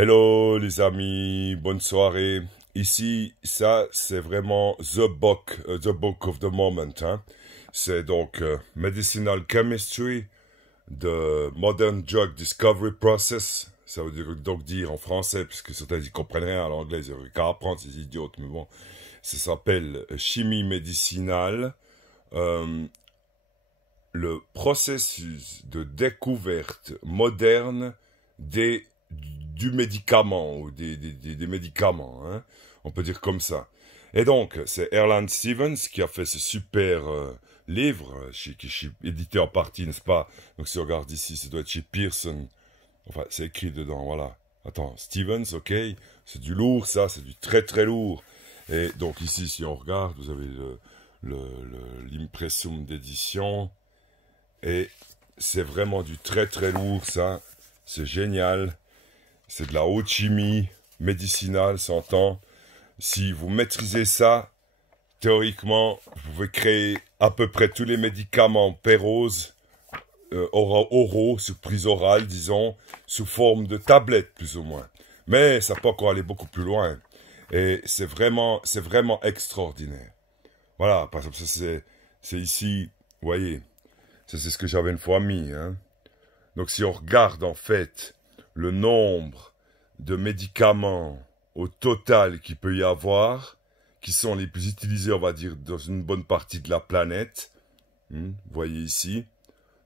Hello les amis, bonne soirée. Ici, ça c'est vraiment the book of the moment. Hein. C'est donc Medicinal Chemistry, the Modern Drug Discovery Process. Ça veut donc dire en français, puisque certains ils comprennent rien à l'anglais, ils n'ont qu'à apprendre, ces idiotes. Mais bon, ça s'appelle chimie médicinale. Le processus de découverte moderne du médicament ou des médicaments, hein, on peut dire comme ça. Et donc, c'est Erland Stevens qui a fait ce super livre, qui est édité en partie, n'est-ce pas? Donc si on regarde ici, ça doit être chez Pearson. Enfin, c'est écrit dedans, voilà. Attends, Stevens, ok, c'est du lourd, ça, c'est du très très lourd. Et donc ici, si on regarde, vous avez l'impressum d'édition. Et c'est vraiment du très très lourd, ça. C'est génial. C'est de la haute chimie médicinale, s'entend. Si vous maîtrisez ça, théoriquement, vous pouvez créer à peu près tous les médicaments péroses, oraux, sous prise orale, disons, sous forme de tablettes, plus ou moins. Mais ça peut encore aller beaucoup plus loin. Et c'est vraiment extraordinaire. Voilà, par exemple, ça c'est ici, vous voyez, ça c'est ce que j'avais une fois mis, hein. Donc si on regarde en fait le nombre de médicaments au total qu'il peut y avoir, qui sont les plus utilisés, on va dire, dans une bonne partie de la planète, vous voyez ici.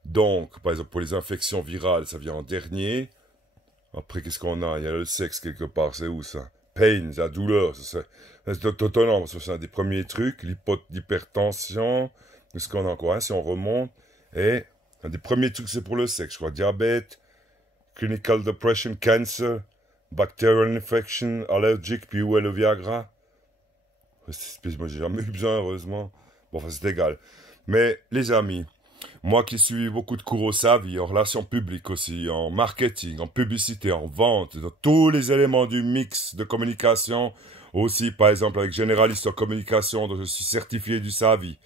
Donc, par exemple, pour les infections virales, ça vient en dernier. Après, qu'est-ce qu'on a? Il y a le sexe quelque part, c'est où ça? Pain, la douleur, c'est étonnant, parce que c'est un des premiers trucs. L'hypertension, qu'est-ce qu'on a encore, hein, si on remonte. Et un des premiers trucs, c'est pour le sexe, je crois. Diabète, clinical depression, cancer, bacterial infection, allergic, puis où est le Viagra? Moi, j'ai jamais eu besoin, heureusement. Bon, enfin, c'est égal. Mais, les amis, moi qui suis beaucoup de cours au SAVI, en relations publiques aussi, en marketing, en publicité, en vente, dans tous les éléments du mix de communication, aussi, par exemple, avec généraliste en communication, dont je suis certifié du SAVI.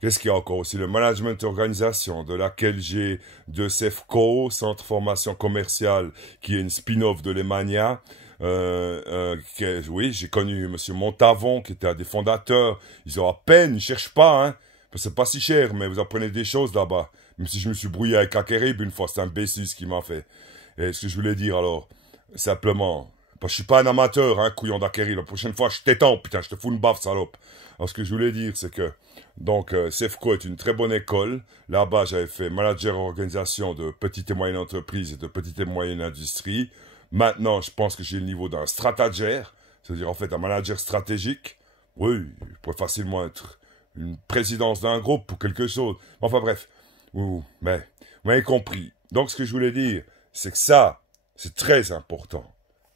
Qu'est-ce qu'il y a encore aussi? Le management organisation, de laquelle j'ai de CEFCO, Centre Formation Commerciale, qui est une spin-off de l'Emania. Oui, j'ai connu Monsieur Montavon, qui était un des fondateurs. Ils ont à peine, ils cherchent pas, hein. C'est pas si cher, mais vous apprenez des choses là-bas. Même si je me suis brouillé avec Akerib une fois, c'est un Bessus qui m'a fait. Et ce que je voulais dire alors, simplement, parce que je suis pas un amateur, hein, couillon d'Akerib. La prochaine fois, je t'étends, putain, je te fous une baffe, salope. Alors ce que je voulais dire, c'est que, donc, CEFCO est une très bonne école. Là-bas, j'avais fait manager organisation de petites et moyennes entreprises et de petites et moyennes industries. Maintenant, je pense que j'ai le niveau d'un stratagère, c'est-à-dire en fait un manager stratégique. Oui, je pourrais facilement être une présidence d'un groupe ou quelque chose. Enfin bref, mais vous m'avez compris. Donc ce que je voulais dire, c'est que ça, c'est très important.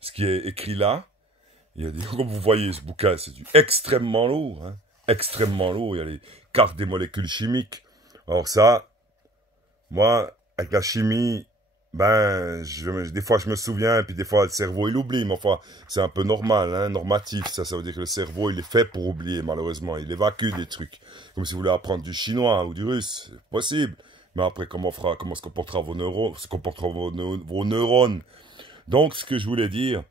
Ce qui est écrit là, comme vous voyez, ce bouquin, c'est du extrêmement lourd, hein, extrêmement lourd. Il y a les cartes des molécules chimiques. Alors ça, moi, avec la chimie, des fois je me souviens, puis des fois le cerveau il oublie, mais enfin, c'est un peu normal, hein, normatif, ça veut dire que le cerveau il est fait pour oublier, malheureusement, il évacue des trucs. Comme si vous voulez apprendre du chinois ou du russe, c'est possible. Mais après, comment se comportera vos neurones. Donc, ce que je voulais dire,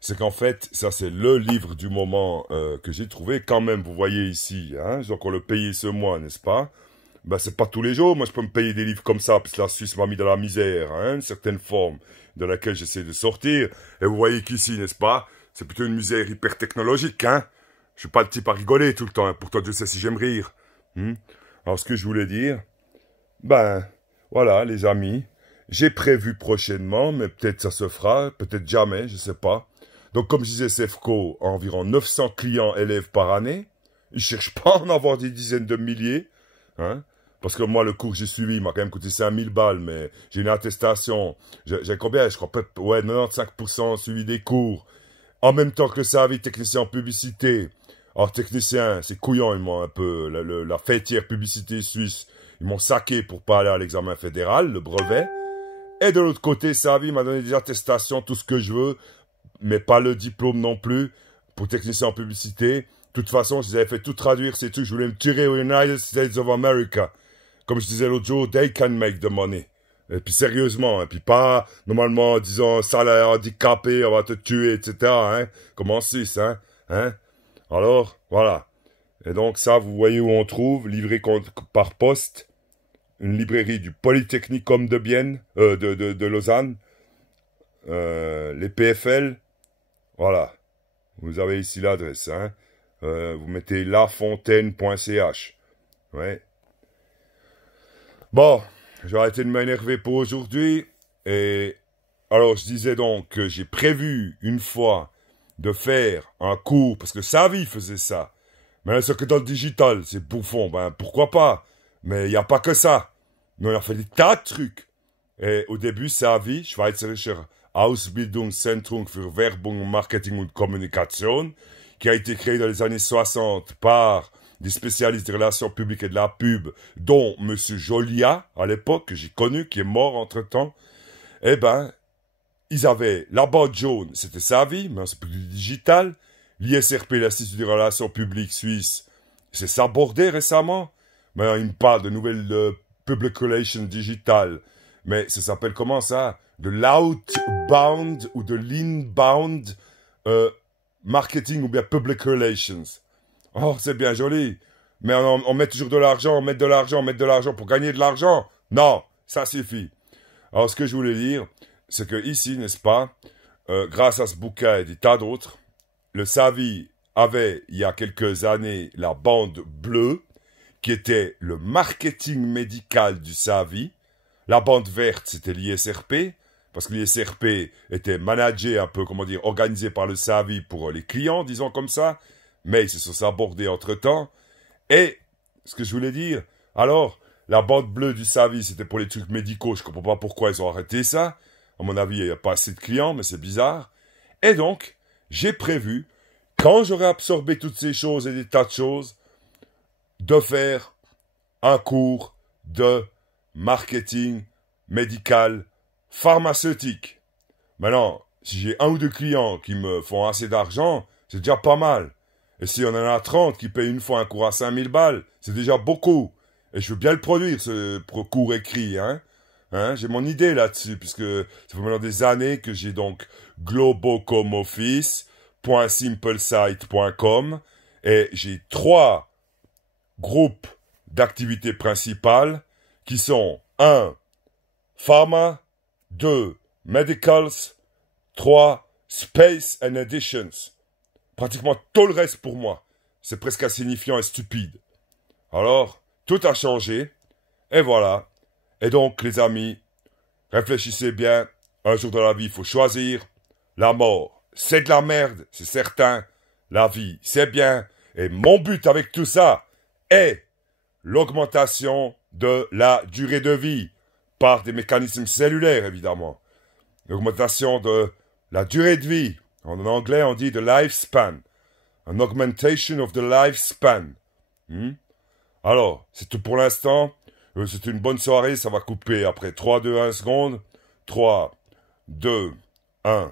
c'est qu'en fait, ça c'est le livre du moment que j'ai trouvé. Quand même, vous voyez ici, hein, j'ai encore le payer ce mois, n'est-ce pas? Ben, c'est pas tous les jours, moi je peux me payer des livres comme ça, puisque la Suisse m'a mis dans la misère, hein, une certaine forme de laquelle j'essaie de sortir. Et vous voyez qu'ici, n'est-ce pas, c'est plutôt une misère hyper technologique, hein. Je suis pas le type à rigoler tout le temps, hein. Pourtant Dieu sait si j'aime rire. Alors ce que je voulais dire, voilà les amis, j'ai prévu prochainement, mais peut-être ça se fera, peut-être jamais, je sais pas. Donc comme je disais, CEFCO a environ 900 clients élèves par année. Ils cherchent pas à en avoir des dizaines de milliers, hein. Parce que moi, le cours que j'ai suivi, il m'a quand même coûté 5000 balles, mais j'ai une attestation. J'ai combien? Je crois, ouais, 95% suivi des cours. En même temps que ça, avec technicien en publicité. Alors, technicien, c'est couillant, ils m'ont un peu, la fêtière publicité suisse, ils m'ont saqué pour pas aller à l'examen fédéral, le brevet. Et de l'autre côté, Savi m'a donné des attestations, tout ce que je veux, mais pas le diplôme non plus, pour technicien en publicité. De toute façon, je les avais fait tout traduire, c'est tout. Je voulais me tirer aux United States of America. Comme je disais l'autre jour, they can make the money. Et puis sérieusement, et puis pas normalement en disant ça là handicapé, on va te tuer, etc. Hein, comme en Suisse, hein. Alors, voilà. Et donc ça, vous voyez où on trouve, livré par poste, une librairie du Polytechnicum de Bienne, de Lausanne, les PFL, voilà. Vous avez ici l'adresse, hein. Vous mettez lafontaine.ch. Ouais. Bon, j'ai arrêté de m'énerver pour aujourd'hui. Et alors, je disais donc que j'ai prévu une fois de faire un cours, parce que Savi faisait ça. Mais c'est que dans le digital, c'est bouffon. Ben, pourquoi pas? Mais il n'y a pas que ça. Mais on a fait des tas de trucs. Et au début, Savi, Schweizerischer Ausbildungszentrum für Werbung, Marketing und Kommunikation, qui a été créé dans les années 60 par des spécialistes des relations publiques et de la pub, dont Monsieur Jolia, à l'époque, que j'ai connu, qui est mort entre-temps. Eh ben, ils avaient la bande jaune, c'était Savi, mais c'est plus du digital. L'ISRP, l'Institut des relations publiques suisse, c'est sabordé récemment. Mais il me parle de nouvelles public relations digitales. Mais ça s'appelle comment ça? De l'outbound ou de l'inbound marketing ou bien public relations. Oh, c'est bien joli. Mais on met toujours de l'argent, on met de l'argent, on met de l'argent pour gagner de l'argent. Non, ça suffit. Alors, ce que je voulais dire, c'est que ici, n'est-ce pas, grâce à ce bouquin et des tas d'autres, le Savi avait, il y a quelques années, la bande bleue, qui était le marketing médical du Savi. La bande verte, c'était l'ISRP, parce que l'ISRP était managé un peu, comment dire, organisé par le Savi pour les clients, disons comme ça, mais ils se sont sabordés entre-temps. Et, ce que je voulais dire, alors, la bande bleue du Savi, c'était pour les trucs médicaux, je comprends pas pourquoi ils ont arrêté ça. À mon avis, il n'y a pas assez de clients, mais c'est bizarre. Et donc, j'ai prévu, quand j'aurai absorbé toutes ces choses et des tas de choses, de faire un cours de marketing médical pharmaceutique. Maintenant, si j'ai un ou deux clients qui me font assez d'argent, c'est déjà pas mal. Et si on en a 30 qui payent une fois un cours à 5000 balles, c'est déjà beaucoup. Et je veux bien le produire, ce cours écrit, hein. J'ai mon idée là-dessus, puisque ça fait maintenant des années que j'ai donc globocomoffice.simplesite.com et j'ai 3 groupes d'activités principales qui sont 1. Pharma, 2. Medicals, 3. Space and Editions. Pratiquement tout le reste pour moi, c'est presque insignifiant et stupide. Alors, tout a changé, et voilà. Et donc, les amis, réfléchissez bien, un jour dans la vie, il faut choisir. La mort, c'est de la merde, c'est certain. La vie, c'est bien. Et mon but avec tout ça est l'augmentation de la durée de vie, par des mécanismes cellulaires, évidemment. L'augmentation de la durée de vie. En anglais, on dit the lifespan. An augmentation of the lifespan. Alors, c'est tout pour l'instant. C'est une bonne soirée, ça va couper après 3, 2, 1 seconde. 3, 2, 1.